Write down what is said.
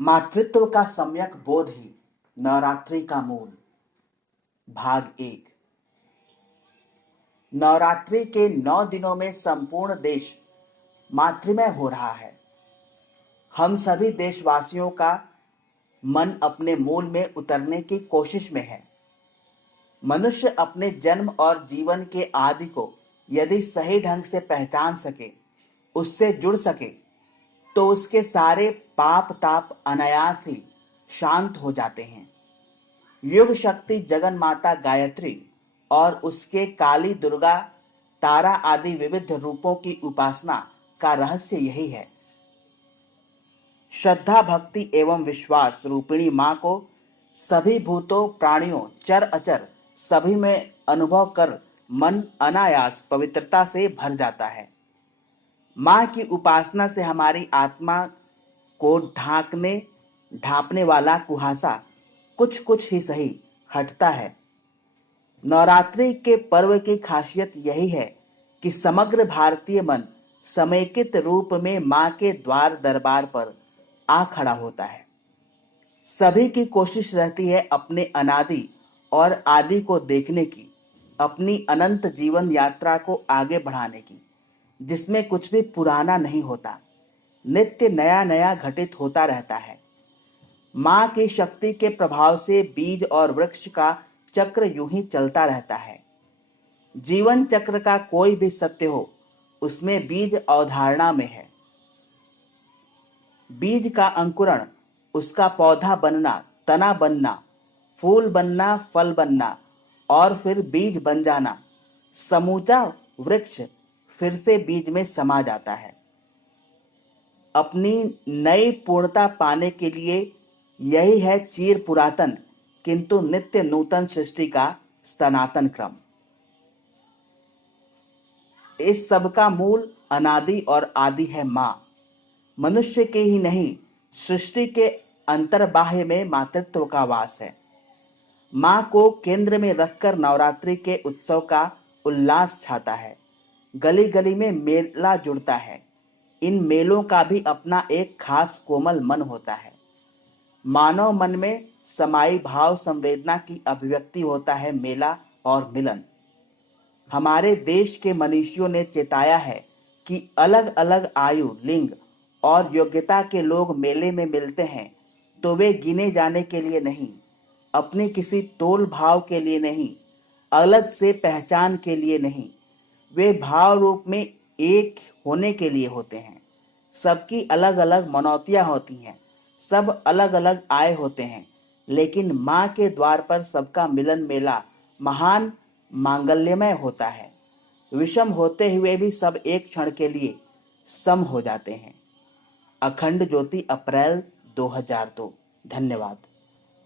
मातृत्व का सम्यक बोध ही नवरात्रि का मूल। भाग 1। नवरात्रि के 9 दिनों में संपूर्ण देश मातृमय हो रहा है। हम सभी देशवासियों का मन अपने मूल में उतरने की कोशिश में है। मनुष्य अपने जन्म और जीवन के आदि को यदि सही ढंग से पहचान सके, उससे जुड़ सके, तो उसके सारे पाप ताप अनायास ही शांत हो जाते हैं। युग शक्ति जगन माता गायत्री और उसके काली दुर्गा तारा आदि विविध रूपों की उपासना का रहस्य यही है। श्रद्धा भक्ति एवं विश्वास रूपिणी माँ को सभी भूतों प्राणियों चर अचर सभी में अनुभव कर मन अनायास पवित्रता से भर जाता है। माँ की उपासना से हमारी आत्मा को ढांपने वाला कुहासा कुछ कुछ ही सही हटता है। नवरात्रि के पर्व की खासियत यही है कि समग्र भारतीय मन समेकित रूप में माँ के द्वार दरबार पर आ खड़ा होता है। सभी की कोशिश रहती है अपने अनादि और आदि को देखने की, अपनी अनंत जीवन यात्रा को आगे बढ़ाने की, जिसमें कुछ भी पुराना नहीं होता, नित्य नया नया घटित होता रहता है। माँ की शक्ति के प्रभाव से बीज और वृक्ष का चक्र यूं ही चलता रहता है। जीवन चक्र का कोई भी सत्य हो, उसमें बीज अवधारणा में है। बीज का अंकुरण, उसका पौधा बनना, तना बनना, फूल बनना, फल बनना और फिर बीज बन जाना, समूचा वृक्ष फिर से बीज में समा जाता है। अपनी नई पूर्णता पाने के लिए यही है चिर पुरातन किंतु नित्य नूतन सृष्टि का सनातन क्रम। इस सब का मूल अनादि और आदि है माँ। मनुष्य के ही नहीं, सृष्टि के अंतर्बाह्य में मातृत्व का वास है। माँ को केंद्र में रखकर नवरात्रि के उत्सव का उल्लास छाता है। गली गली में मेला जुड़ता है। इन मेलों का भी अपना एक खास कोमल मन होता है। मानव मन में समाई भाव संवेदना की अभिव्यक्ति होता है मेला और मिलन। हमारे देश के मनीषियों ने चेताया है कि अलग अलग आयु, लिंग और योग्यता के लोग मेले में मिलते हैं तो वे गिने जाने के लिए नहीं, अपनी किसी तोल भाव के लिए नहीं, अलग से पहचान के लिए नहीं, वे भाव रूप में एक होने के लिए होते हैं। सबकी अलग अलग मनौतियाँ होती हैं, सब अलग अलग आए होते हैं, लेकिन माँ के द्वार पर सबका मिलन मेला महान मांगल्यमय होता है। विषम होते हुए भी सब एक क्षण के लिए सम हो जाते हैं। अखंड ज्योति, अप्रैल 2002। धन्यवाद।